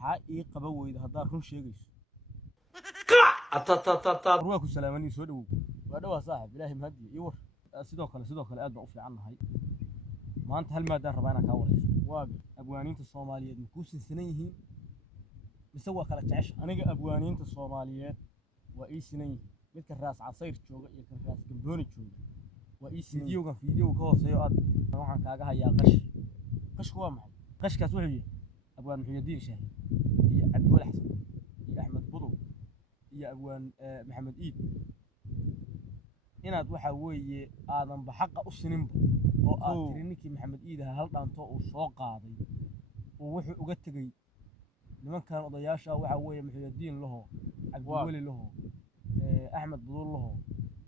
حقي قبوي هذا رون شيغيس ruuxa ku salaamani soo dhawow waa dhawaa saaxib ilaahay mahadi iyo war sidoo kale aad baan u fiicannahay maanta hal maadaan rabaa inaan kaa wareyso waaga abwaaniinta Soomaaliyeed ma ku sinsinan yihiin mise waa kala jecesha aniga abwaaniinta Soomaaliyeed waa ii sinan yihiin midka raas casayr jooga iyo kan raas gambooni jooga waa ii sinan fiidiyowga ka hooseeyo aad waxaan kaaga hayaa qashku waa maxay qashkaas wuxuu yahay abwaan Muxyidiin Shaahi iyo Cabdi Xasan iyo Axmed Budow iyo abwaan Maxamed Iid inaad waxa weeye aadan baxaqa u sininba oo aad tiri ninkii Maxamed Iid hal dhaanto uu soo qaaday oo wuxuu uga tagay nimankan odayaasha waxa weeye Muxyidiin laho Cabdi Wali laho Axmed Budow laho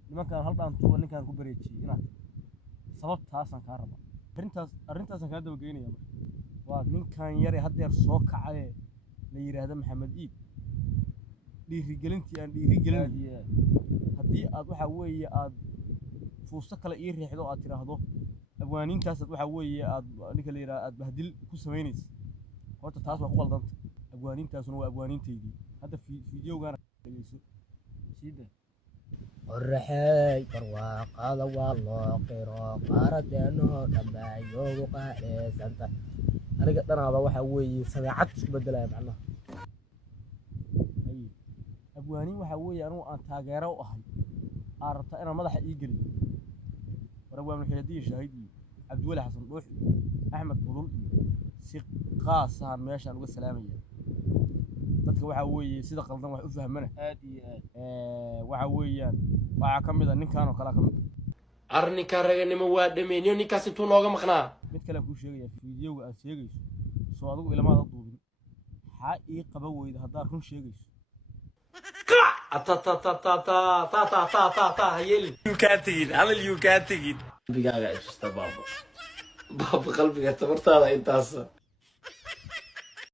nimankan hal dhaanto ninkan ku bareejiyay inaad sababtaasan ka raba arintaasan ka daba geynaya waa ninkan yar ee hadeer soo kacay la yiraahdo Maxamed Iid dhiirigelintii aan dhiirigelinayo haddii aad waxa weeye aad fuusto kale ii riixdo aad tiraahdo abwaaniintaas waxa weeye aad ninka la yiraahdo aad bahdil ku sameynayso horta taas waa ku qaldanta abwaaniintaasuna waa abwaaniinteedii hadda fiidiyowgana dhageyso sida qorraxay barwaaqada waa loo qiro qaaradeeno dhamaayo qaadheysanta aniga dhanaaba waxa weeye sameecad isku bedelaya macnaha abwaaniin waxa weeye anigu aan taageero u ahay aan rabtaa inaan madaxa ii geliyo warabwaan Muxyidiin Shaahi iyo Cabdi Wali Xasan Dhuux Axmed Budow si qaas ah meeshaan uga salaamaya dadka waxa weeye sida qaldan wax u fahmana aad iyo aad waxa weeyaan waxa kamid ah ninkan oo kala kamid arninka raganimo waa dhameeyay ninkaas intuu nooga maqnaa mid kale ku sheegaya fiidiyowga aad sheegayso soo adigu ilmaada duubin xaqi qaboweyd hadaa run sheegayso يلي يوكاتين على اليوكاتين بقى عشت بابا قلبي اعتبرت هذا انت